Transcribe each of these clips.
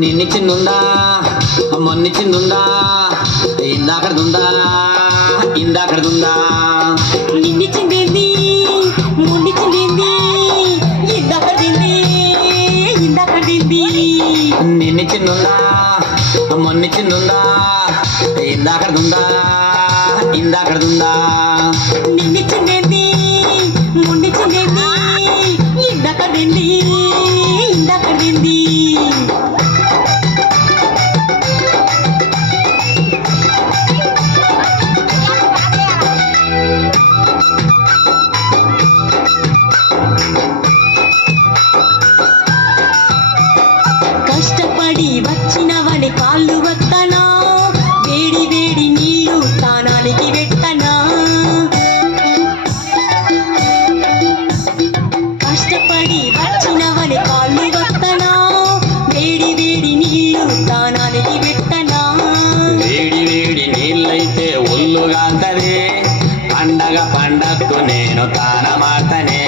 నిన్నిచ్చిందుందా మొన్నిచ్చిందుందా ఇందాకడుందా ఇందాకడుందా నిన్నిచ్చిందేంది మొన్నిచ్చిందేంది ఇందాకడింది ఇందాకడింది నిన్నిచ్చిందుందా మొన్నిచ్చిందుందా ఇందాకడుందా ఇందాకడుందా నిన్నిచ్చిందేంది మొన్నిచ్చిందేంది ఇందాకడింది ఇందాకడింది కష్టపడి వచ్చినవని కాళ్ళు వత్తనా వేడి వేడి నీళ్లు తానానికి పెట్టనా కష్టపడి వచ్చినవని కాళ్ళు వత్తనా వేడి వేడి నీళ్లు తానానికి పెట్టనా వేడి వేడి నీళ్ళైతే ఒళ్ళుగాంతదే పండగ పండక్కు నేను తానమాతనే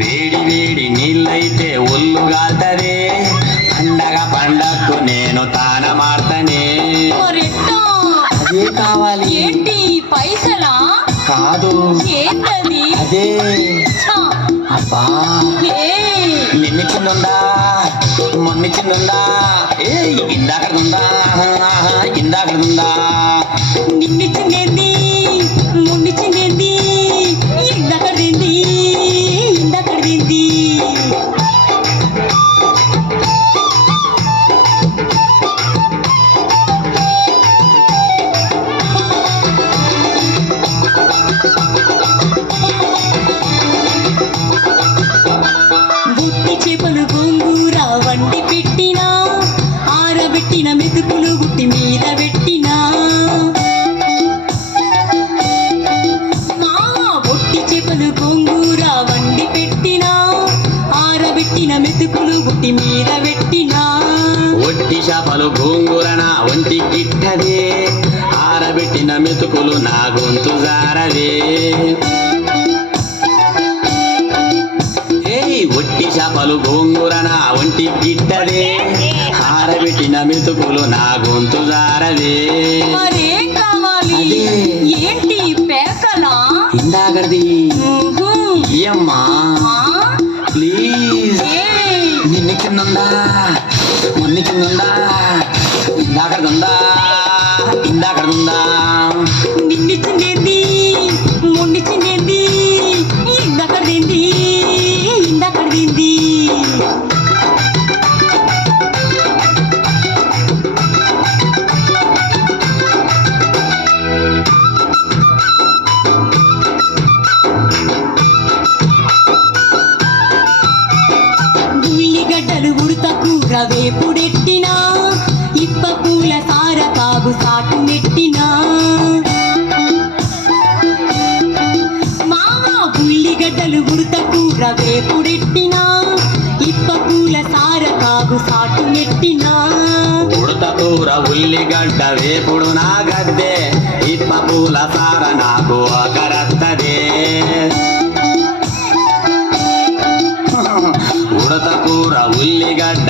వేడి వేడి నీళ్ళైతే ఒళ్ళుగాల్తదే పండగ పండక్కు నేను తానమార్తనే అదే కావాలి ఏంటి పైసలా కాదు ఏంటది అదే అబ్బా నిన్నిచ్చిందుందా మొన్నిచ్చిందుందా ఇందాకడుందా ఇందాకడుందా నిన్నిచ్చిందేంది మొన్నిచ్చిందేంది ఇందాకడింది ఇందాకడింది బుట్టి చేపలు గోంగూర వండి పెట్టినా ఆరబెట్టిన మెతుకులు గుట్టి మీద పెట్టినా బొట్టి చేపలు గోంగూర వండి పెట్టినా ఆరబెట్టిన మెతుకులు గుట్టి మీద పెట్టినా ఒట్టి చేపలు గోంగూరన ఒంటి గిట్టదే ఆరబెట్టిన మెతుకులు నా గొంతు జారవే ఒట్టి చేపలు గోంగూరన ఒంటి గిట్టదే ఆరబెట్టిన మెతుకులు నా గొంతు జారవే మరేం కావాలి ఏంటి పేకలా ఇందాకది ఇయ్యమ్మా ప్లీజ్ నిన్నిచ్చిందుందా మొన్నిచ్చిందుందా ఇందాకడుందా ఇందాకడుందా నిన్నిచ్చిందేంది మొన్నిచ్చిందేంది ఇందాకడింది ఇందాకడింది ఉల్లిగడ్డలు ఉడత కూర వేపుడెట్టినా ఇప్ప పూల సార కాగు సాటు నెట్టినా ఉల్లిగడ్డలు ఉడత కూర వేపుడెట్టినా ఇప్ప పూల సార కాగు సాటు నెట్టినా ఉడత కూర ఉల్లిగడ్డ వేపుడు నా గద్దే ఇప్ప పూల సార నాకు ఒకరత్తదే ఉడత కూర ఉల్లిగడ్డ